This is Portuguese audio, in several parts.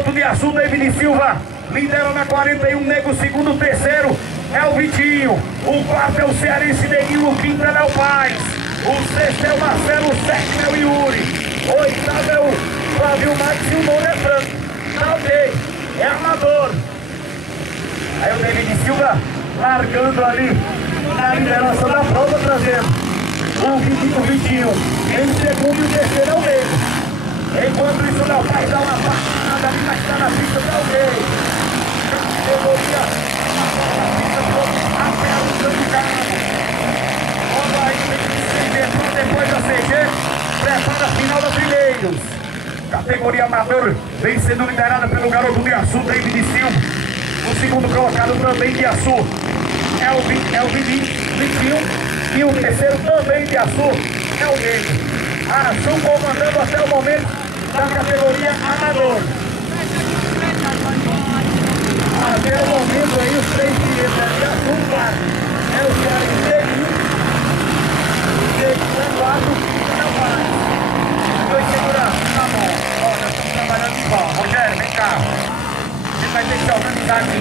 garoto de Açu, David Silva, lidera na 41, Nego, segundo, terceiro é o Vitinho, o quarto é o cearense Neguinho, o quinto é Léo Paz, o sexto é o Marcelo, o sétimo é o Yuri, o oitavo é o Flávio Marques e o nono é Franco. Tá ok, é amador. Aí o David Silva largando ali na liderança da prova, trazendo o Vitinho em segundo e o terceiro é o Nego. Enquanto isso, o Léo Paz dá uma passada ali, mas está na pista, tá ok. Categoria na pista, até a luta do carro. Olha aí, depois da CG, prepara a final da Trilheiros. Categoria amador vem sendo liderada pelo garoto de Açu, David Silva. O segundo colocado também de Açu é o Vitinho. E o terceiro também de Açu é o Nego. Açu comandando até o momento da categoria amador. Até o momento aí os três dias ali, Açu, claro. É o Cearense, o Eduardo e o Léo Paz. Dois seguranças, tá bom. Ó, nós estamos trabalhando de pau. Rogério, vem cá. Você vai ter que se organizar aqui.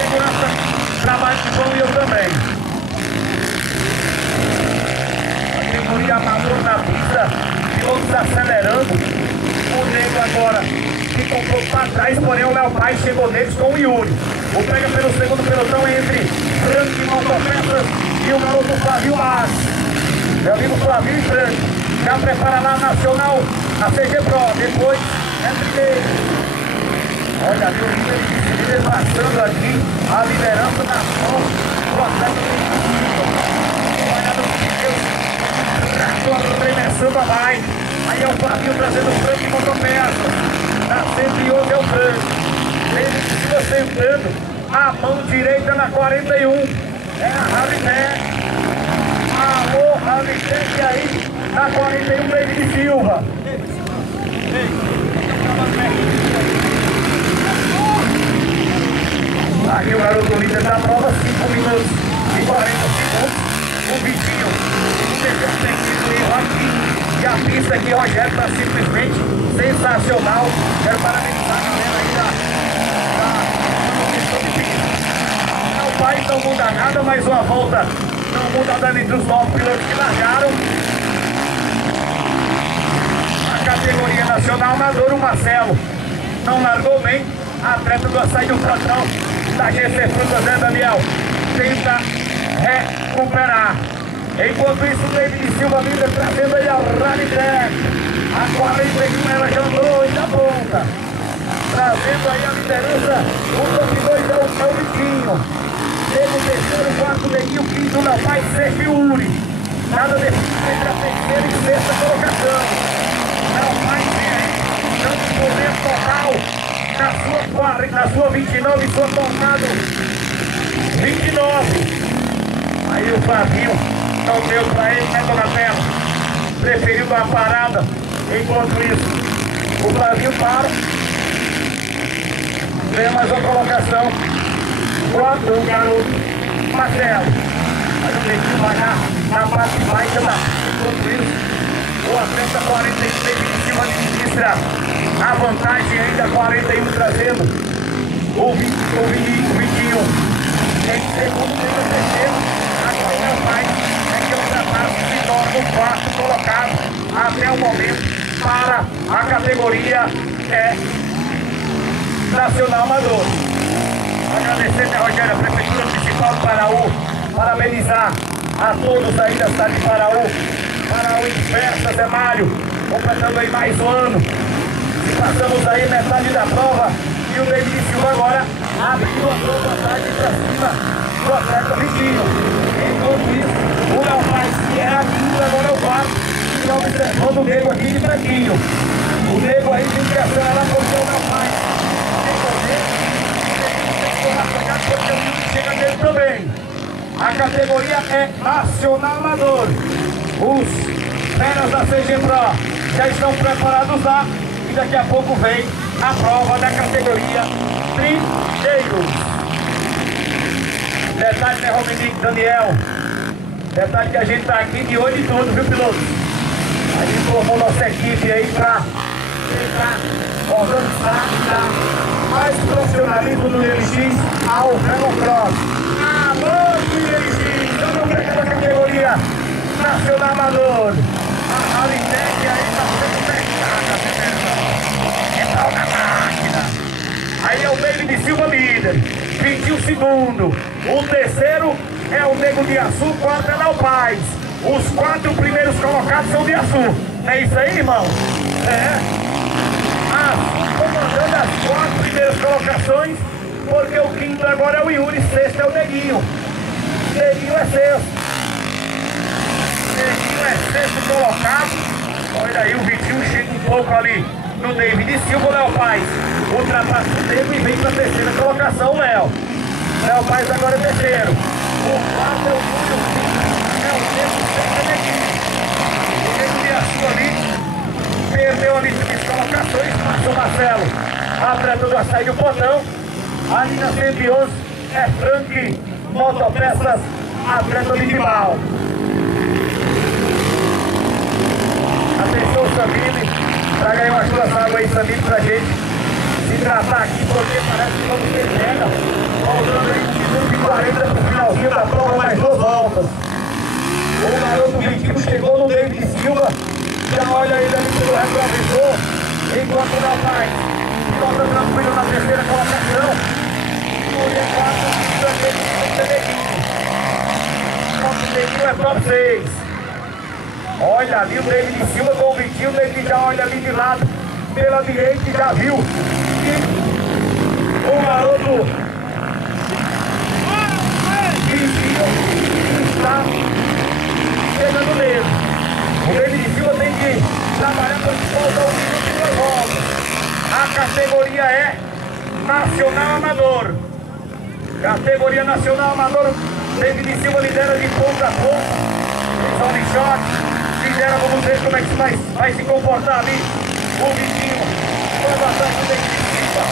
Segurança, trabalho de pão e eu também. Categoria amador na pista, pilotos acelerando. O Nego agora ficou um pouco para trás, porém o Léo Paz chegou neles com o Yuri. O pega pelo segundo pelotão entre Franco e Maltopeças e o garoto Flávio Marques. Meu amigo Flávio e Franco já prepara lá a Nacional, a CG Pro, depois entre. Olha ali o líder passando aqui, a liderança na mão do atleta. Tremessamba vai. Aí é o Flavinho trazendo o Franco e Motopeça. Na 111 é o Franco. Ele fica sentando a mão direita na 41. É a Ralité. Alô, Ralité, e aí na 41 David Silva. Aqui o garoto líder da prova, 5 minutos e 40 segundos. O Vitinho, e a pista aqui, Rogério, está simplesmente sensacional. Quero parabenizar a galera aí da manutenção de pista. O pai não muda nada, mas uma volta não muda nada entre os 9 pilotos que largaram. A categoria nacional amador, o Marcelo não largou bem. A atleta do Açaí do Plantão da GC Frutas, Zé Daniel, tenta recuperar. Enquanto isso, o David Silva líder trazendo aí a Ralité. A 41 ela já andou e da ponta. Trazendo aí a liderança. O top 2 é o Vitinho. Teve o terceiro, o quarto, Neguinho, o quinto, Léo Paz, sexto e Yuri. Nada definido entre a terceira e sexta colocação. Léo Paz vem aí, dando poder total na sua 29 e sua tocado 29. Aí o Flavinho não deu pra ele, né, dona Bela? Preferiu dar uma parada. Enquanto isso, o Flavinho para. Vem mais uma colocação. O garoto Marcelo. Aí o Neguinho vai na parte baixa da. Enquanto isso, o atleta 46 em cima administra a vantagem ainda, 41 trazendo o Vitinho. Em segundo, terceiro, agora o Léo Paz é que ultrapassa e se torna o quarto colocado até o momento para a categoria nacional amador. Agradecer, né, Rogério, a Prefeitura Municipal de Paraú, parabenizar a todos aí da cidade de Paraú em festa, Zé Mário, completando aí mais um ano. E passamos aí metade da prova e o David Silva agora abriu a prova tarde para cima do atleta Vitinho. Enquanto isso, o Léo Paz, que é a quinta, agora é o quarto, e observando o Nego aqui de branquinho. O Nego aí de criação lá com o Léo Paz. Chega dele também. A categoria é Nacional Amador. Os feras da CG Pro já estão preparados lá e daqui a pouco vem a prova da categoria Trilheiros. Detalhe, né, Romenico, Daniel? Detalhe que a gente tá aqui de olho em tudo, viu, piloto? A gente formou nossa equipe aí pra Mais profissionalismo do DMX ao Velocross. Alô, DMX! Estamos pegando a categoria Nacional Amador. A Alitec aí tá sendo pegada, é pau na máquina. Aí é o David Silva líder, 21 segundo. O terceiro é o Nego de Açu, quarto é Léo Paz. Os 4 primeiros colocados são de Açu. É isso aí, irmão? É. Comandando as 4 primeiras colocações, porque o quinto agora é o Yuri, sexto é o Neguinho. Neguinho é sexto. Neguinho é sexto colocado. Olha aí, o Vitinho chega um pouco ali no David Silva. O Léo Paz ultrapassa o Nego e vem para a terceira colocação, o Léo. Léo Paz agora é terceiro. O quarto é o Yuri, o quinto é o sexto é o Neguinho. O Nego de Açu ali perdeu ali 3 colocações, passa o Marcelo, atleta do Açaí do Potão. Ali na 111 é Frank Motopeças, atleta do Limal. Atenção, Samile, traga aí umas 2 águas aí, Samile, pra gente se hidratar aqui, porque parece que vamos ter pega. Faltando aí 1 minuto e 40 pro finalzinho da prova, mais 2 voltas. O garoto Vitinho chegou no David Silva. Já olha ele ali pelo retrovisor, enquanto o Léo Paz volta tranquilo na terceira colocação. O D4 também o Neguinho é top 6. Olha ali o David Silva com o Vitinho. O David já olha ali de lado pela direita e já viu o garoto Vitinho está chegando nele. O David Silva tem que trabalhar para que falta 1 minuto e 2 voltas. A categoria é Nacional Amador. Categoria Nacional Amador. David Silva lidera de ponta a ponta. Zone shot. Lidera, vamos ver como é que vai se comportar ali. O Vitinho foi bastante o David Silva.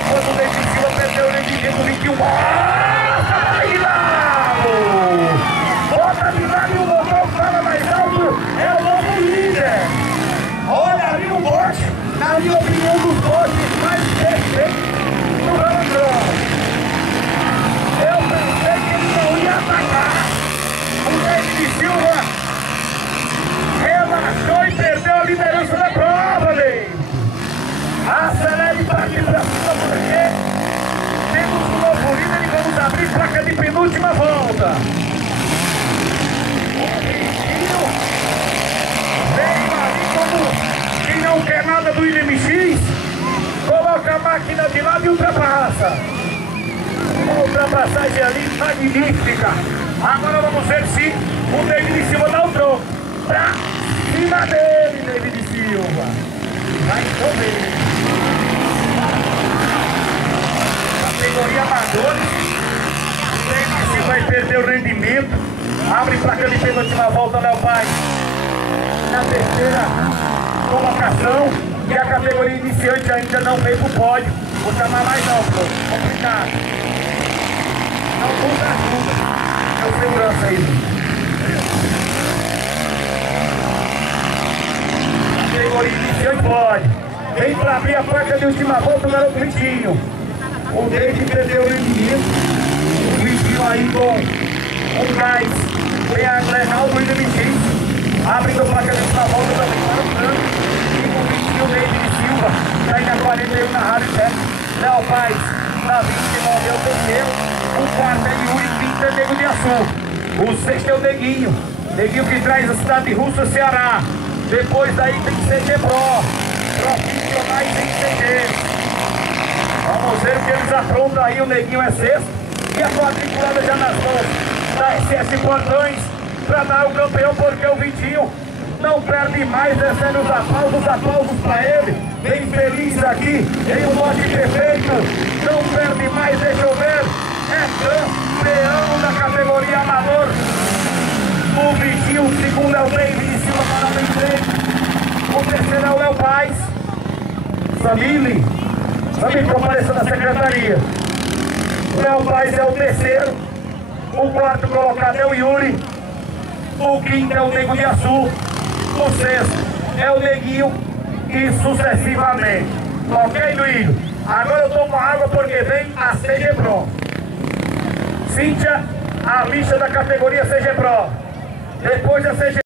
Enquanto o David Silva perdeu o Vitinho. Nossa, de lado! Bota de lado e o motor fala mais alto. É o novo líder. Olha ali o bote, na minha opinião, dos botes mais perfeitos do Velocross. Eu pensei que ele não ia atacar. O David Silva relaxou e perdeu a liderança da prova, David. Acelere para aqui pra cima, porque temos um novo líder e vamos abrir placa de penúltima volta. Vem ali como quem não quer nada do IMX, coloca a máquina de lado e ultrapassa. Uma ultrapassagem ali magnífica. Agora vamos ver se o David Silva dá o troco. Pra cima dele, David Silva. Vai chover. Categoria amadores. O David Silva vai perder o rendimento. Abre placa de penúltima volta, Léo Paz na terceira colocação. E a categoria iniciante ainda não veio pro pódio. Vou chamar mais não, pô. Complicado. Não muda ajuda. É o segurança aí. Categoria iniciante pode. Vem pra abrir a placa de última volta o garoto Vitinho. O David perdeu o rendimento. O Vitinho aí com um gás. Vem a legal do IMX. Abrindo a placa de última volta também para o Franco. E com o Vitinho David Silva. Tá aí na 41 na Rádio 7. Léo Paz na 29 é o terceiro. O quarto é Yuri, quinto é Nego de Açu. O sexto é o Neguinho. Neguinho que traz a cidade de Russa, Ceará. Depois daí tem CG Pro. Profissionais em CG. Vamos ver o que eles aprontam aí. O Neguinho é sexto. E a quadriculada já nas mãos da SS Portões para dar o campeão, porque o Vitinho não perde mais, descendo os aplausos para ele. Bem feliz aqui, em um lote perfeito. Não perde mais, deixa eu ver. É campeão da categoria amador. O Vitinho, o segundo é o David Silva, para em frente. O terceiro é o Léo Paz. Samile compareça na secretaria. O Léo Paz é o terceiro. O quarto colocado é o Yuri. O quinto é o Nego de Açu. O sexto é o Neguinho. e sucessivamente. Ok, Luiz? Agora eu tomo água porque vem a CG Pro. Cíntia, a lista da categoria CG Pro. Depois da CG